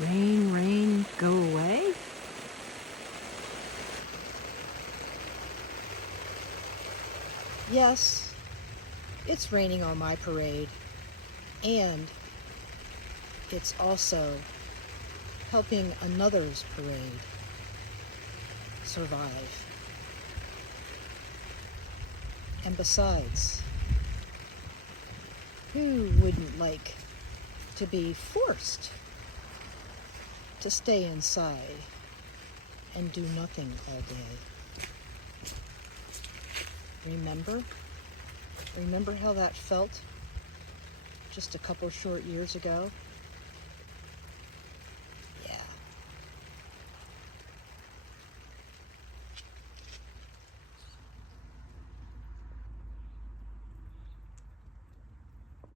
Rain, rain, go away? Yes, it's raining on my parade, and it's also helping another's parade survive. And besides, who wouldn't like to be forced to stay inside and do nothing all day? Remember? Remember how that felt just a couple short years ago?